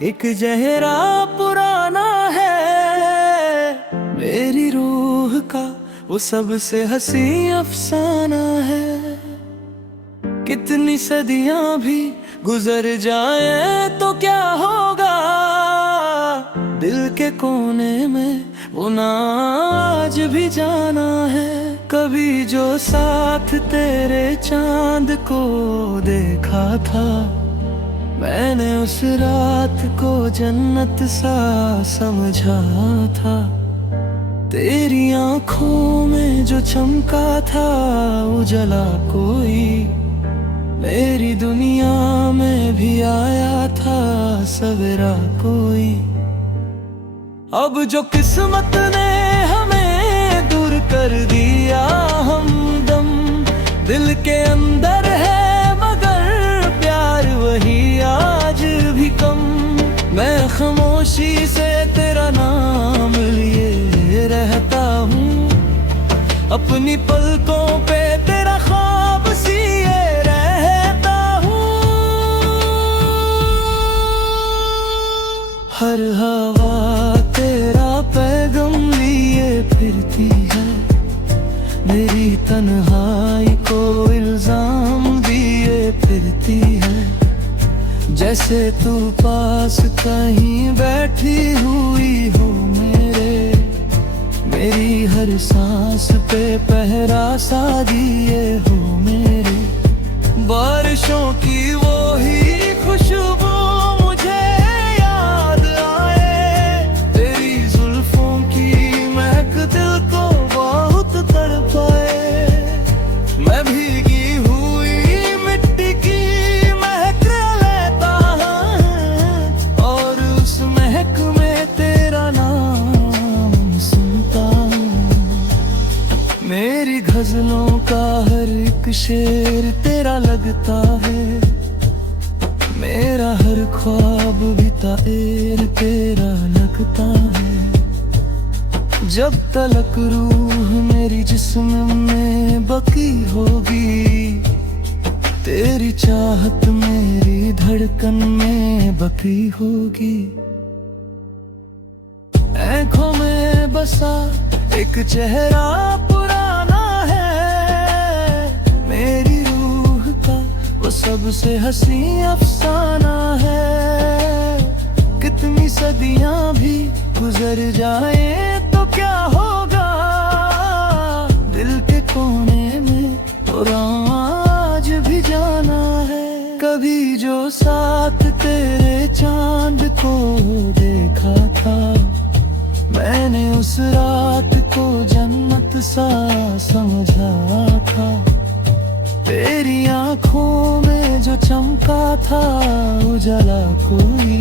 एक जहरा पुराना है मेरी रूह का, वो सबसे हंसी अफसाना है। कितनी सदियां भी गुजर जाए तो क्या होगा, दिल के कोने में वो नाज भी जाना है। कभी जो साथ तेरे चांद को देखा था, मैंने उस रात को जन्नत सा समझा था। तेरी आंखों में जो चमका था उजला कोई, मेरी दुनिया में भी आया था सवेरा कोई। अब जो किस्मत ने हमें दूर कर दिया हमदम, दिल के अंदर है मगर प्यार वही आज भी कम। मैं खामोशी से तेरा नाम लिए रहता हूँ, अपनी पलकों पे तेरा ख्वाब सिए रहता हूँ। हर हवा तेरा पैगाम लिए फिरती है, मेरी तन्हाई को इल्जाम दिए फिरती है। जैसे तू पास कहीं बैठी हुई हो मेरी हर सांस पे पहरा सा दिए हो मेरे। बारिशों की वो ही खुशबू मुझे याद आए, तेरी जुल्फों की महक दिल को बहुत तड़पाए। मैं भीगी हुई मिट्टी की महक लेता हूँ, और उस महक में तेरा नाम सुनता हूँ। मेरी गजलों का हर एक शेर तेरा लगता है, मेरा हर ख्वाब भी ताएर तेरा लगता है। जब तलक रूह मेरी जिस्म में बकी होगी, तेरी चाहत मेरी धड़कन में बकी होगी। आँखों में बसा एक चेहरा पुराना है मेरी रूह का, वो सबसे हंसी अफसाना है। कितनी सदियां भी गुजर जाए तो क्या होगा, दिल के कोने में तो आज भी जाना है। कभी जो साथ तेरे चांद को देखा था, मैंने उस रात को जन्नत सा समझा था। तेरी आंखों में जो चमका था उजला कोई,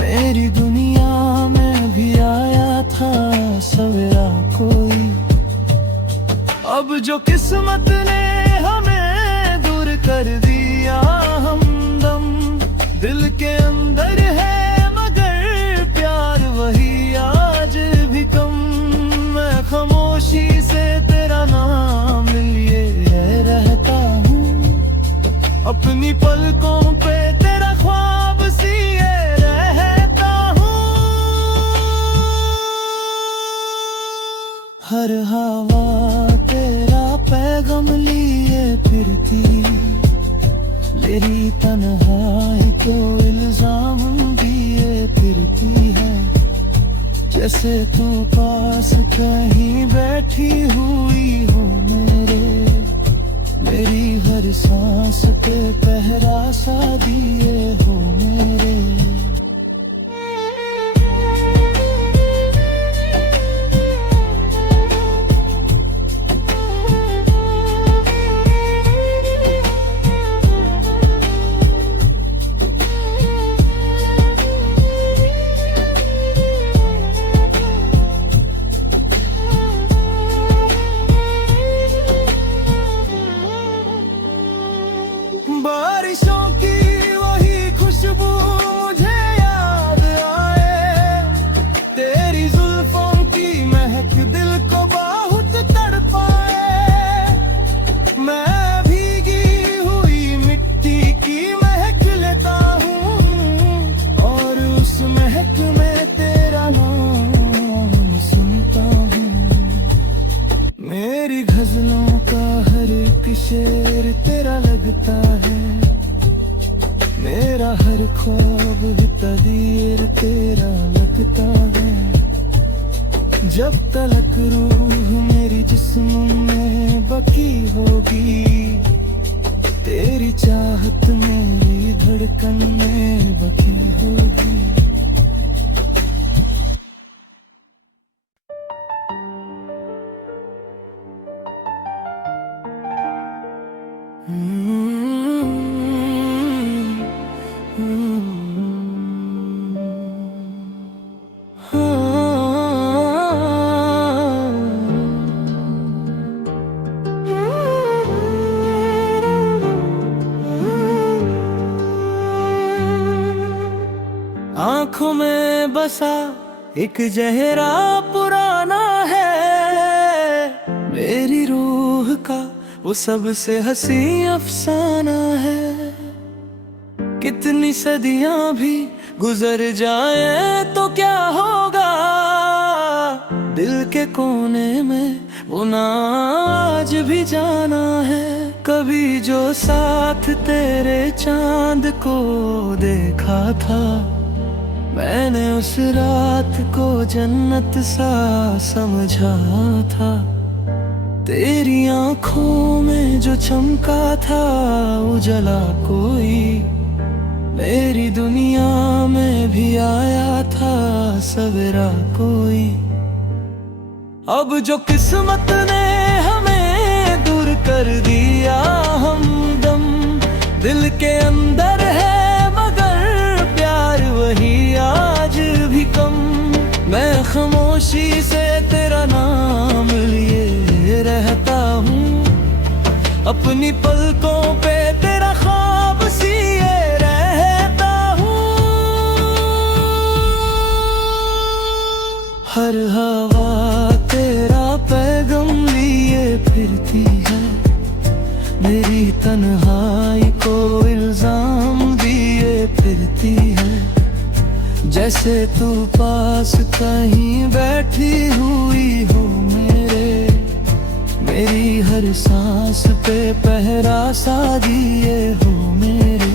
मेरी दुनिया में भी आया था सवेरा कोई। अब जो किस्मत ने हमें दूर कर दिया हमदम, दिल के अंदर है मगर प्यार वही आज भी कम। मैं खामोशी से तेरा नाम लिए रहता हूँ, अपनी पलकों पे तेरा ख्वाब सिए रहता हूँ। हर हवा तेरा पैगाम लिए फिरती, मेरी तन्हाई को इल्जाम दिए फिरती है। जैसे तू पास कहीं बैठी हुई हो मेरी हर सांस पे पहरा सा दिए हो मेरे। बारिशों की वही खुशबू जब तलक रूह मेरी जिस्म में बकी होगी, तेरी चाहत मेरी धड़कन में बकी होगी। आँखों में बसा एक चेहरा पुराना है, मेरी रूह का वो सबसे हंसी अफसाना है। कितनी सदियां भी गुजर जाए तो क्या होगा, दिल के कोने में वो ना आज भी जाना है। कभी जो साथ तेरे चांद को देखा था, मैंने उस रात को जन्नत सा समझा था। तेरी आंखों में जो चमका था उजला कोई, मेरी दुनिया में भी आया था सवेरा कोई। अब जो किस्मत ने हमें दूर कर दिया हमदम, दिल के अंदर है मगर प्यार वही आज भी कम। मैं खामोशी से तेरा नाम लिए रहता हूँ, अपनी पलकों पे तेरा ख्वाब सिए रहता हूँ। हर हवा तेरा पैगाम लिए फिरती है, मेरी तन्हाई को इल्जाम दिए फिरती है। जैसे तू पास कहीं बैठी हुई हो मेरी हर सांस पे पहरा सा दिए हो मेरे।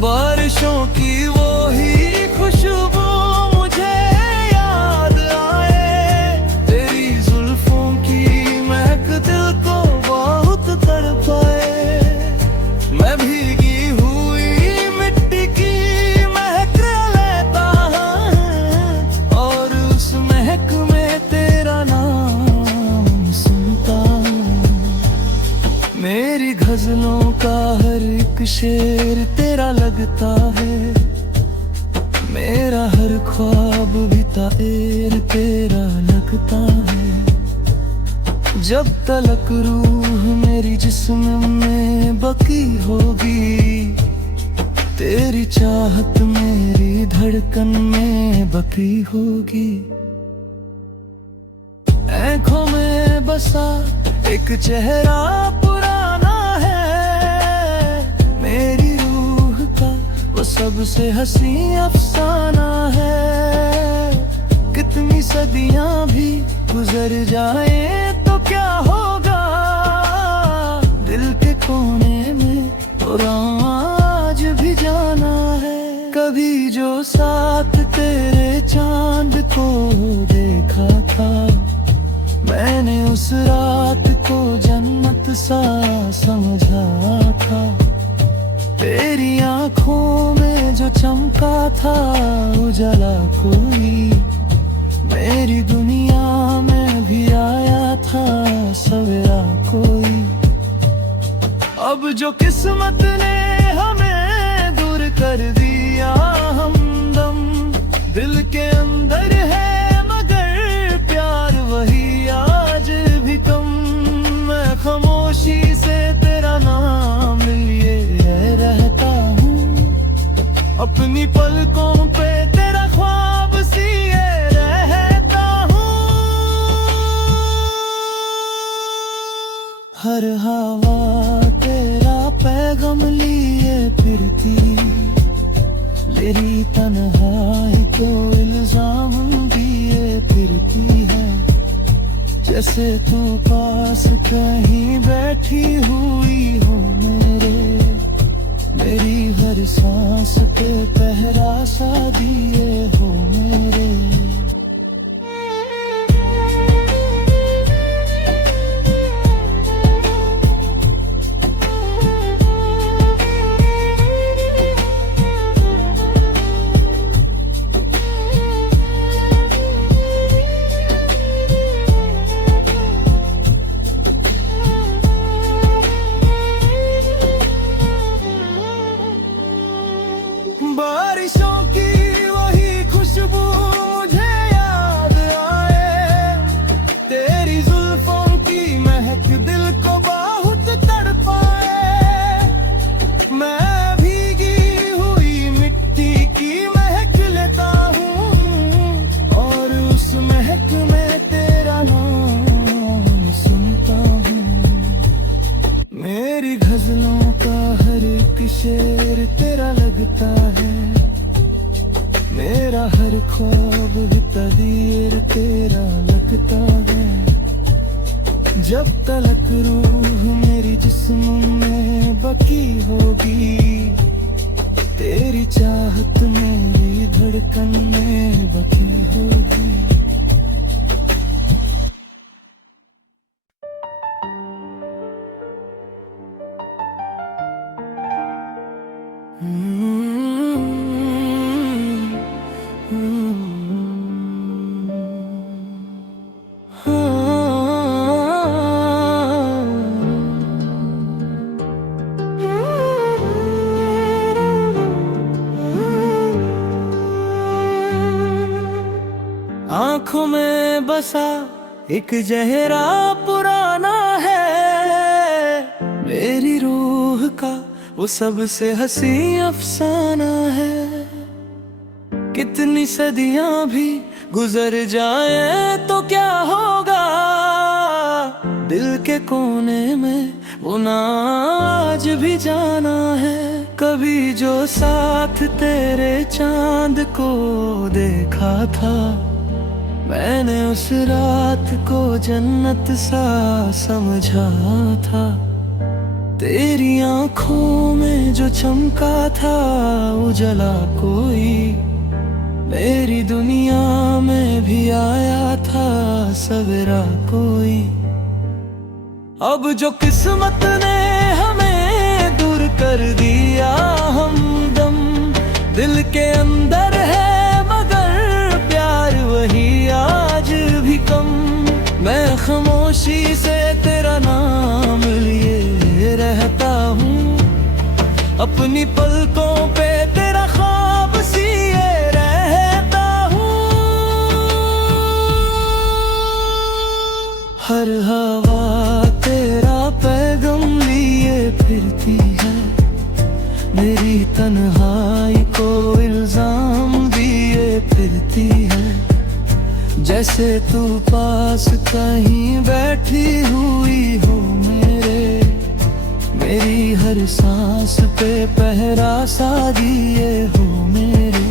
बारिशों की वो ही खुशबू मुझे याद आए, तेरी जुल्फों की महक दिल को बहुत तड़पाए। मैं भीगी हुई मिट्टी की महक लेता हूँ, और उस महक में तेरा नाम सुनता हूँ। मेरी गजलों का हर एक शेर तेरा लगता है, मेरा हर ख्वाब भी ताएर तेरा लगता है। जब तलक रूह मेरी जिस्म में बकी होगी, तेरी चाहत मेरी धड़कन में बकी होगी। आँखों में बसा एक चेहरा पुराना है, मेरी रूह का वो सबसे हंसी अफसाना है। कितनी सदियां भी गुजर जाए तो क्या होगा, दिल के कोने में तो आज भी जाना है। कभी जो साथ तेरे चांद को देखा था, मैंने उस रात को जन्नत सा समझा था। तेरी आंखों में जो चमका था उजला कोई, मेरी दुनिया में भी आया था सवेरा कोई। अब जो किस्मत ने हमें दूर कर दिया हमदम, दिल के अंदर है मगर प्यार वही आज भी कम। मैं खामोशी से तेरा नाम लिए रहता हूँ, अपनी पलकों पे तेरा ख्वाब सिए रहता हूँ। हर हवा तेरा पैगाम लिए फिरती, मेरी तन्हाई को इल्जाम दिए फिरती है। जैसे तू पास कहीं बैठी हुई हो मेरी हर सांस पे पहरा सा दिए हो मेरे। भी तदीर तेरा लगता है। जब तलक रूह मेरी जिस्म में बकी होगी, तेरी चाहत मेरी धड़कन में बकी होगी। आँखों में बसा एक चेहरा पुराना है, मेरी रूह का वो सबसे हसी अफसाना है। कितनी सदियां भी गुजर जाए तो क्या होगा, दिल के कोने में वो नाज भी जाना है। कभी जो साथ तेरे चांद को देखा था, मैंने उस रात को जन्नत सा समझा था। तेरी आंखों में जो चमका था उजला कोई, मेरी दुनिया में भी आया था सवेरा कोई। अब जो किस्मत ने हमें दूर कर दिया हमदम, दिल के अंदर है मगर प्यार वही आज भी कम। मैं खामोशी से तेरा नाम लिए रहता हूँ, अपनी पलकों पे तेरा ख्वाब सिए रहता हूँ। हर हवा तेरा पैगाम लिए फिरती है, मेरी तन्हाई को इल्जाम दिए फिरती है। जैसे तू पास कहीं बैठी हुई हो मेरी हर सांस पे पहरा सा दिए हो मेरे।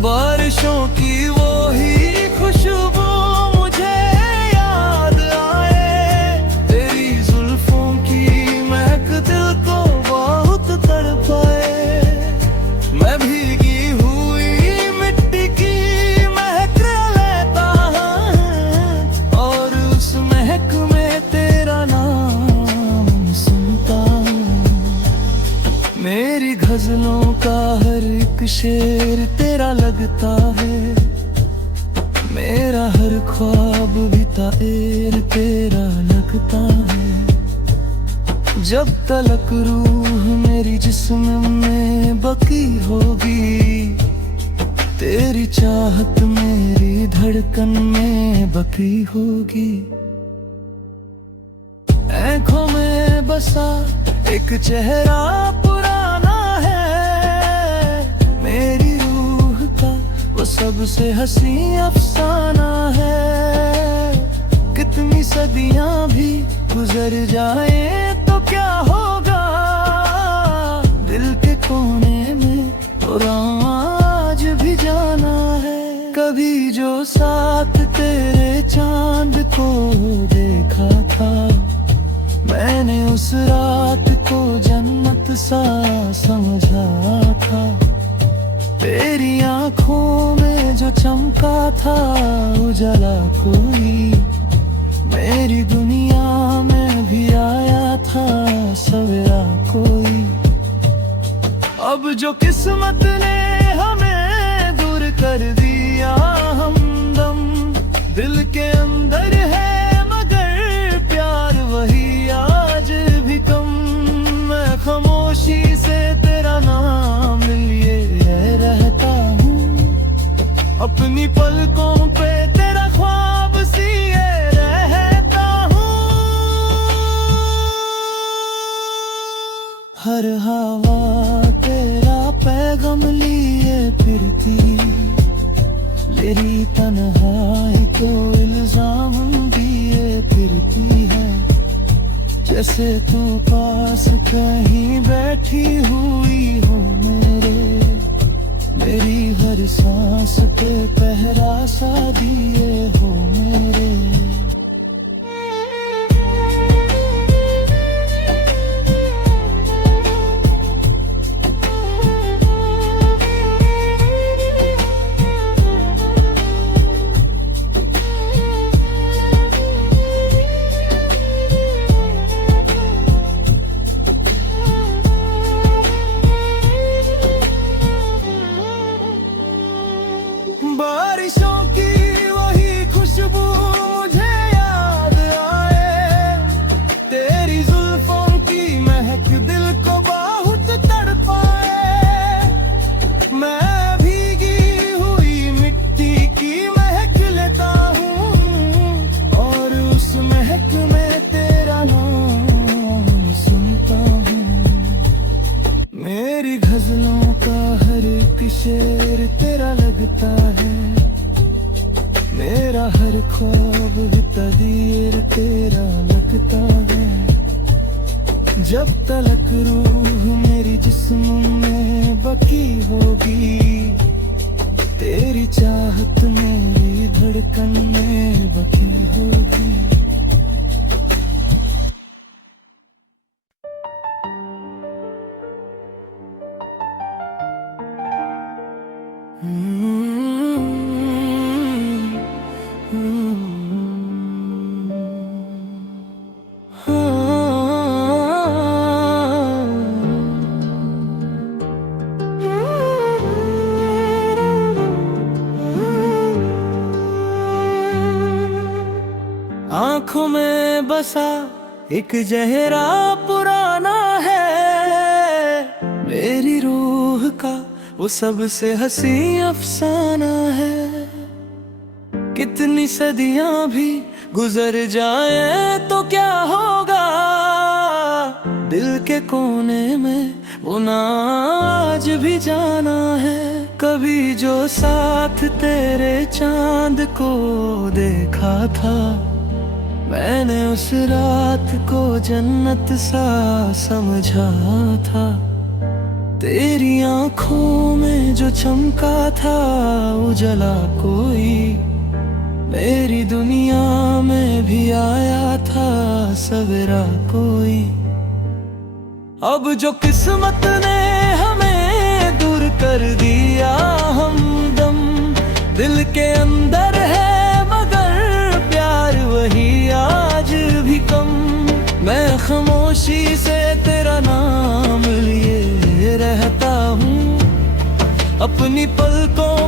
बारिशों की वो ही खुशबू मुझे याद आए, तेरी जुल्फों की महक दिल को बहुत तड़पाए। मैं भीगी हुई मिट्टी की महक लेता हूँ, और उस महक में तेरा नाम सुनता हूँ। मेरी गजलों का हर एक शेर तेरा लगता है, मेरा हर ख्वाब भी ताएर तेरा लगता है। जब तलक रूह मेरी जिस्म में बकी होगी, तेरी चाहत मेरी धड़कन में बकी होगी। आँखों में बसा एक चेहरा पुराना है, मेरी रूह का वो सबसे हसी अफसाना है। कितनी सदियां भी गुजर जाए तो क्या होगा, दिल के कोने में आज भी जाना है। कभी जो साथ तेरे चांद को देखा था, मैंने उस रात को जन्नत सा समझा था। तेरी आंखों में जो चमका था उजला कोई, मेरी दुनिया में भी आया था सवेरा कोई। अब जो किस्मत ने हमें दूर कर दिया हमदम, दिल के अंदर है मगर प्यार वही आज भी कम। मैं खामोशी से तेरा नाम लिए रहता हूँ, अपनी पलकों पे तेरा ख्वाब सिए रहता हूँ। हर हवा तेरा पैगाम लिए फिरती, मेरी तन्हाई को इल्जाम दिए फिरती है। जैसे तू पास कहीं बैठी हुई हो मेरी हर सांस पे पहरा सा दिए हो मेरे। बारिशों की वही खुशबू मुझे याद आए, तेरी जुल्फों की महक दिल को बहुत तड़पाए। मैं भीगी हुई मिट्टी की महक लेता हूँ और उस महक में तेरा नाम सुनता हूँ। मेरी गजलों का हर एक शेर तेरा लगता है, मेरा हर ख्वाब तदीर तेरा लगता है। जब तलक रूह मेरी जिस्म में बकी होगी, तेरी चाहत मेरी धड़कन में बकी होगी। आँखों में बसा एक चेहरा पुराना है, मेरी रूह का वो सबसे हंसी अफसाना है। कितनी सदियां भी गुजर जाए तो क्या होगा, दिल के कोने में वो ना आज भी जाना है। कभी जो साथ तेरे चांद को देखा था, मैंने उस रात को जन्नत सा समझा था। तेरी आंखों में जो चमका था उजला कोई, मेरी दुनिया में भी आया था सवेरा कोई। अब जो किस्मत ने हमें दूर कर दिया हमदम, दिल के अंदर है मगर प्यार वही आज भी कम। मैं खामोशी से तेरा नाम लिए रहता हूँ, अपनी पलकों